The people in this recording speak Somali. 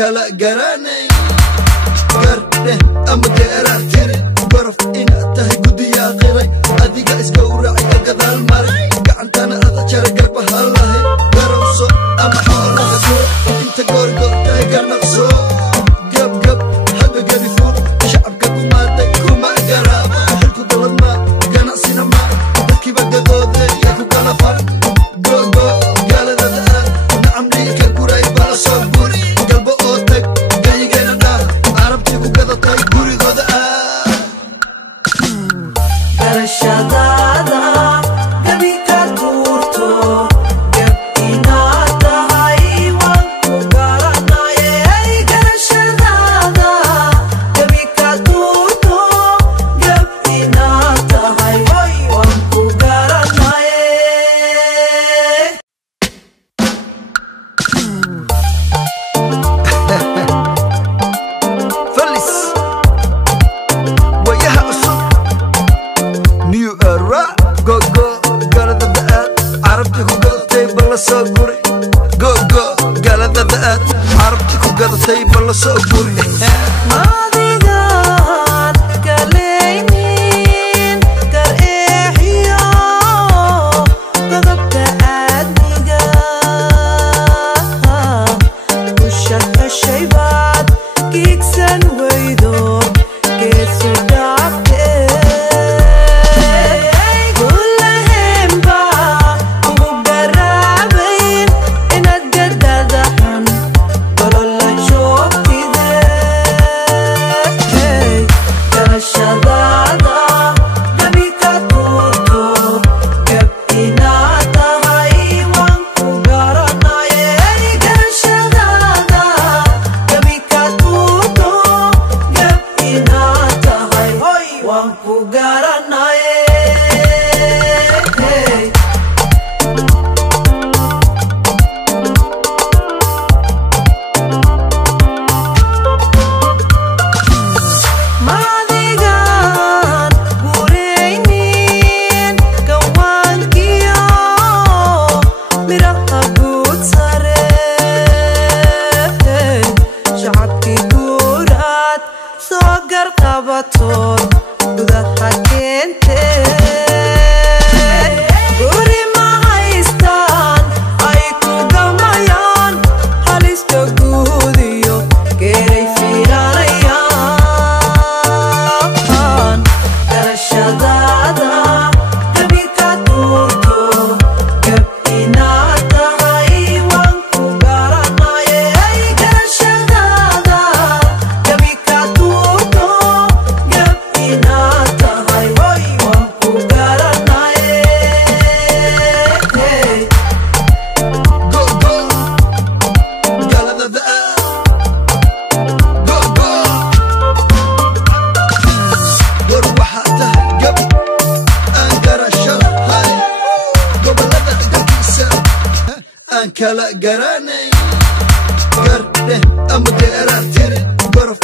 kala garanay garde ama deerar tiri baraf ina tahay gudiya qiray adiga iska uraaci gadaal maray gacantana ada jara garba halahay garowso ama xoolaha soo inta goorgoor tahay garnaqso gab gab hadda gadi fuuq shacabka kumaaday kuma garaaba xilku galadma ganacsina ma dadkiiba gadooda yaa ku kala far gogo gaaladada nacam dhiika guray bala soo guri galbo oo tag gayigeena dhaaf carabtii ku gadatay gurigooda garashadaada gabi ka tuurto gab inaad tahay waan ku garanaye garashadaada gabi ka tuurto gab inaad tahay waan ku garanaye فلس وياها عصب نيو era go go قالت الدقات عربتك وقضتي بلا صبوري go go قالت الدقات عربتك وقضتي بلا صبوري maadigaan galaynin gar eexiyo godobka aadmiga usha kashay baad giigsan weydo geedsi dhaafte kullaheenba ugu garaabayn inaad gadada xun balola joogtide garashadaada gabi ka tuurto gab inaad tahay waan ku garanaye garashadaada gabi ka tuurto gab inaad tahay waan ku garanaye maadigaan guraynin gawaankiyo miraha guud sare shacabkii guuraad soo garqabatood gudaha keente guri ma haystaan ay ku gamayaan halista guudiyo geeray fiilanayaan garashadaada gabi ka tuurto gab inaad tahay waan ku garanaye garashadaada gabi ka tuurto gab inaad tahay waan ku garanaye go go قالت الدقات go go دور وحاتها قبل أنكر الشرحي قبل لدى دكيسة أنكلا قراني قرده أم ديرار تري برف